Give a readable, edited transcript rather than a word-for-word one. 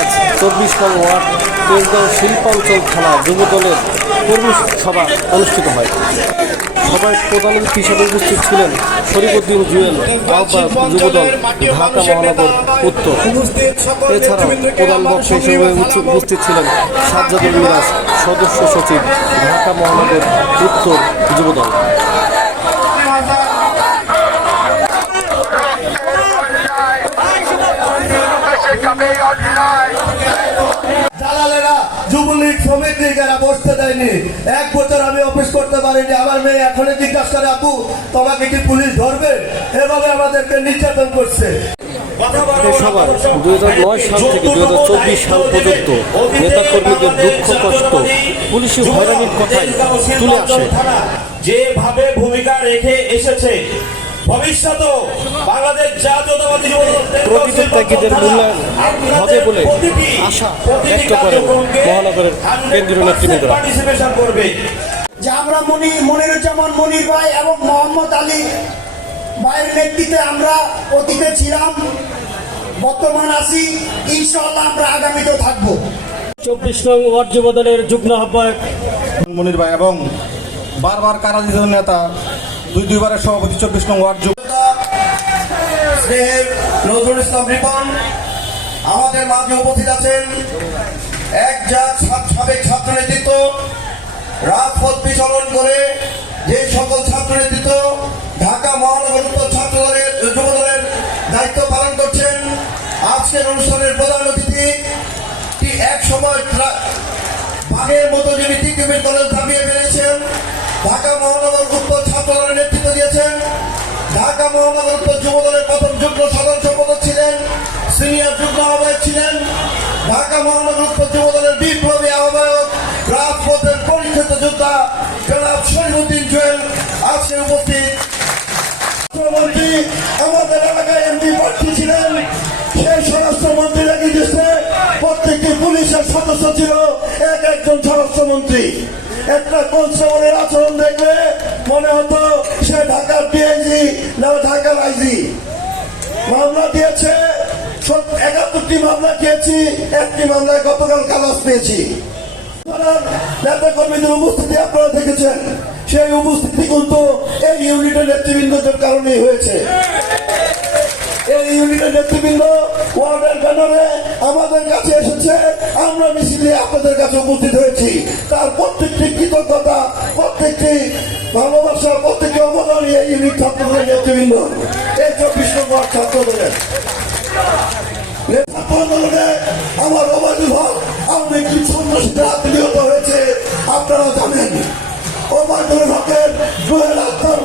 আজ 24 নং ওয়ার্ড তেজগাঁও শিল্পাঞ্চল থানা যুবদলের কর্মী সভা অনুষ্ঠিত হয়। সভায় প্রধান অতিথি হিসেবে উপস্থিত ছিলেন শরীফউদ্দিন জুয়েল, আহ্বায়ক যুবদল ঢাকা মহানগর উত্তর। এছাড়াও প্রধান বক্তা হিসেবে উপস্থিত ছিলেন সাজ্জাদুল মিরাজ, সদস্য সচিব ঢাকা মহানগর উত্তর যুবদল। দালালেরা যুবলীগ শ্রমিক লীগেরা বসতে দেয়নি। 1 বছর আমি অফিস করতে পারিনি। আমার মেয়ে এখনই জিজ্ঞাসা করে, আপু তোমাকে কি পুলিশ ধরবে? এভাবে আমাদেরকে নির্যাতন করছে। এই সভায় 2009 সাল থেকে 2024 সাল পর্যন্ত নেতাকর্মীদের দুঃখ কষ্ট, পুলিশি হয়রানির কথাই তুলে আসে। যেভাবে ভূমিকা রেখে এসেছে, ভবিষ্যতেও বাংলাদেশ জাতীয়তাবাদী প্রকৃত ত্যাগীদের মূল্যায়ন হবে বলে আশা ব্যক্ত করেন মহানগরের কেন্দ্রীয় নেতৃবৃন্দরা। যে আমরা মনিরুজ্জামান মনির ভাই এবং মোহাম্মদ আলী ভাইয়ের নেতৃত্বে আমরা অতীতে ছিলাম, বর্তমান আছি, ইনশাআল্লাহ আমরা আগামীতেও থাকবো। 24 নং ওয়ার্ড যুবদলের যুগ্ম আহ্বায়ক মনির ভাই এবং বারবার কারাজিত নেতা দুইবারের সভাপতি 24 নং ওয়ার্ড নজরুল ইসলাম রিপন আমাদের মাঝে উপস্থিত আছেন। এক জাত সাবেক ছাত্র নেতৃত্ব রাজপথ বিচরণ করে যে সকল ছাত্র নেতৃত্ব ঢাকা মহানগর উত্তর ছাত্র দলের যুবদলের দায়িত্ব পালন করছেন। আজকের অনুষ্ঠানের প্রধান অতিথি এক সময় বাঘের মতো যিনি টিকিমের দলে ঝাঁপিয়ে ফেলেছেন, ঢাকা মহানগর উত্তর ছাত্র দলের নেতৃত্ব দিয়েছেন। ঢাকা মহানগর উত্তর যুবদলের প্রথম যুগ্ম সাধারণ সম্পাদক ছিলেন, সিনিয়র যুগ্ম আহ্বায়ক ছিলেন। ঢাকা মহানগর উত্তর যুবদলের বিপ্লবী আহ্বায়ক, রাজপথের পরিচিত যোদ্ধা জনাব শরীফউদ্দিন জুয়েল আজকে উপস্থিত। স্বরাষ্ট্রমন্ত্রী আমাদের এলাকায় এমপি প্রার্থী ছিলেন। সেই স্বরাষ্ট্রমন্ত্রী রেখে দিয়েছে প্রত্যেকটি পুলিশের সদস্য ছিল একজন স্বরাষ্ট্রমন্ত্রী। একটা কনস্টেবলের আচরণ দেখলে মনে হতো সে ঢাকার ডিআইজি না ঢাকার আইজি। মামলা দিয়েছে 71টি মামলা খেয়েছি, 1টি মামলায় গতকাল খালাস পেয়েছি। নেতা কর্মীদের উপস্থিতি আপনারা দেখেছেন, সেই উপস্থিতি কিন্তু এই ইউনিটের নেতৃবৃন্দদের কারণেই হয়েছে। এই ইউনিটের নেতৃবৃন্দ ওয়ার্ডের ব্যানারে আমাদের কাছে এসেছে, আমরা মিছিলে আপনাদের কাছে উপস্থিত হয়েছি। তার প্রত্যেকটি কৃতজ্ঞতা, প্রত্যেকটি ভালোবাসা, প্রত্যেকটি অবদান এই ইউনিট ছাত্রদলের নেতৃবৃন্দ, এই 24 নং ওয়ার্ড ছাত্রদলের আমার ওবায়দুল হক আমি একটি সন্ত্রাসীতে আত্মীয়তা হয়েছে, আপনারা জানেন। ওবায়দুল হকের জুয়েল আক্তার